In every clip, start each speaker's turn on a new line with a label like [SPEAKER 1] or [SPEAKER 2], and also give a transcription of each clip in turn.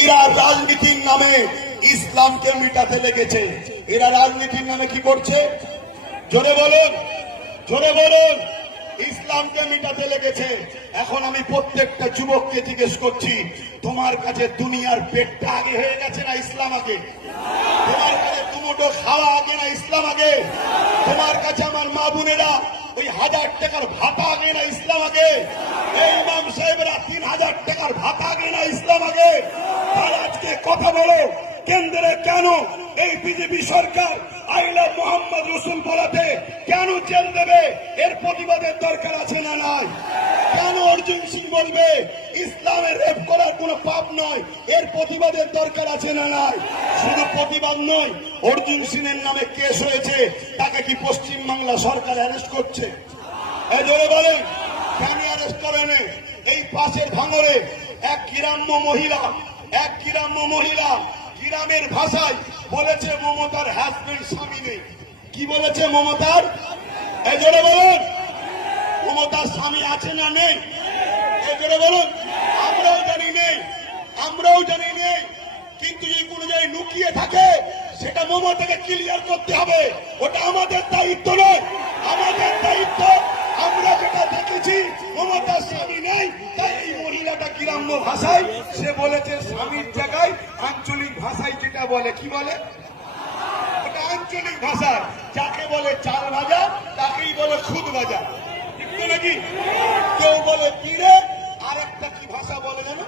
[SPEAKER 1] এরা রাজনীতির নামে ইসলামকে মিটাতে লেগেছে। এরা রাজনীতির নামে কি করছে? জোরে বলুন জোরে বলুন, ইসলামকে মিটাতে লেগেছে। এখন আমি প্রত্যেকটা যুবককে জিজ্ঞেস করছি, তোমার কাছে দুনিয়ার পেটটা আগে হয়ে গেছে না ইসলাম আগে? তোমার কাছে দুমুটো খাওয়া আগে না ইসলাম আগে? তোমার কাছে আমার মা বোনেরা ওই হাজার টাকার ভাতা আগে না ইসলাম আগে? এই ইমাম সাহেবরা তিন হাজার টাকার ভাতা আগে না ইসলাম আগে আর আজকে কথা বলো কেন্দ্রে কেন এই বিজেপি সরকার আইলা মোহাম্মদ রসুল বলাতে কেন জেল দেবে? এর প্রতিবাদের দরকার আছে না নাই? কেন অর্জুন সিং বলবে, ইসলামের রেপ করার কোনো পাপ নয়? এর প্রতিবাদের দরকার আছে না নাই? শুধু প্রতিবাদ নয়, অর্জুন সিং এর নামে কেস হয়েছে, তাকে কি পশ্চিম বাংলা সরকার অ্যারেস্ট করছে? বলেন, কেন অ্যারেস্ট করে নে? এই পাশের ভাঙরে এক গ্রাম্য মহিলা, এক গ্রাম্য মহিলা গ্রামের ভাষায় বলেছে মমতার হাজবেন্ড স্বামী নেই। কি বলেছে মমতার? এই জোরে বলুন। মমতার স্বামী আছে না নেই? এই জোরে বলুন। আমরাও জানি নেই। আমরাও জানি নেই। কিন্তু যদি কোনো জায়গায় লুকিয়ে থাকে, সেটা মমতাকে ক্লিয়ার করতে হবে। ওটা আমাদের দায়িত্ব নয়। আমাদের দায়িত্ব, আমরা যেটা দেখেছি, মমতার স্বামী নেই। তাই এই মহিলাটা গ্রাম্য ভাষায় সে বলেছে স্বামীর জায়গায় আঞ্চলিক ভাষায় যেটা বলে, কি বলে? ওটা আঞ্চলিক ভাষা। যাকে বলে চাল ভাজা, তাকেই বলে খুদ ভাজা। নাকি? কেউ বলে পিড়ে আর একটা কি ভাষা বলে জানো?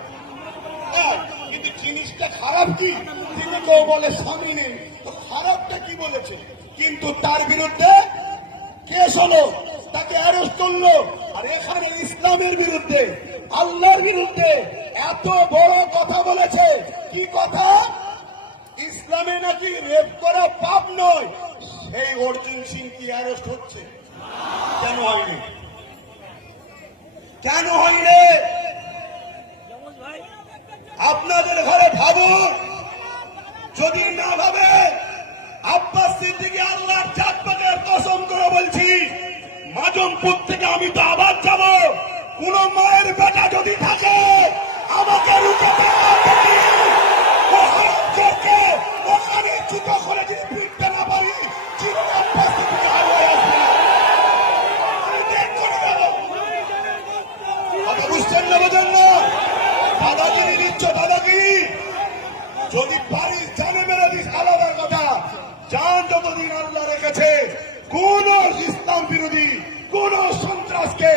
[SPEAKER 1] কিন্তু জিনিসটা খারাপ কি? কিন্তু কেউ বলে স্বামী নেই। তো খারাপটা কি বলেছে? কিন্তু তার বিরুদ্ধে কেস হলো তাকে অ্যারেস্ট করল। আর এখানে ইসলামের বিরুদ্ধে, আল্লাহর বিরুদ্ধে এত বড় কথা বলেছে। কি কথা? ইসলামে নাকি রেপ করা পাপ নয়। সেই অর্জুন সিং কি অ্যারেস্ট হচ্ছে? কেন হয়নি? কেন হয়নি? আপনাদের ঘরে ভাবুন। যদি না ভাবে, আব্বাস সিদ্দিকি আল্লাহর চাঁদ পাকের কসম করে বলছি মাজমপুর থেকে আমি তো আবার যাব। কোন মায়ের বেটা দাদাগিরি নিচ্ছ দাদাগিরি যদি পারিস, জানে মেরে দিস, আলাদা কথা। যান যতদিন আল্লাহ রেখেছে, কোন ইসলাম বিরোধী, কোন সন্ত্রাসকে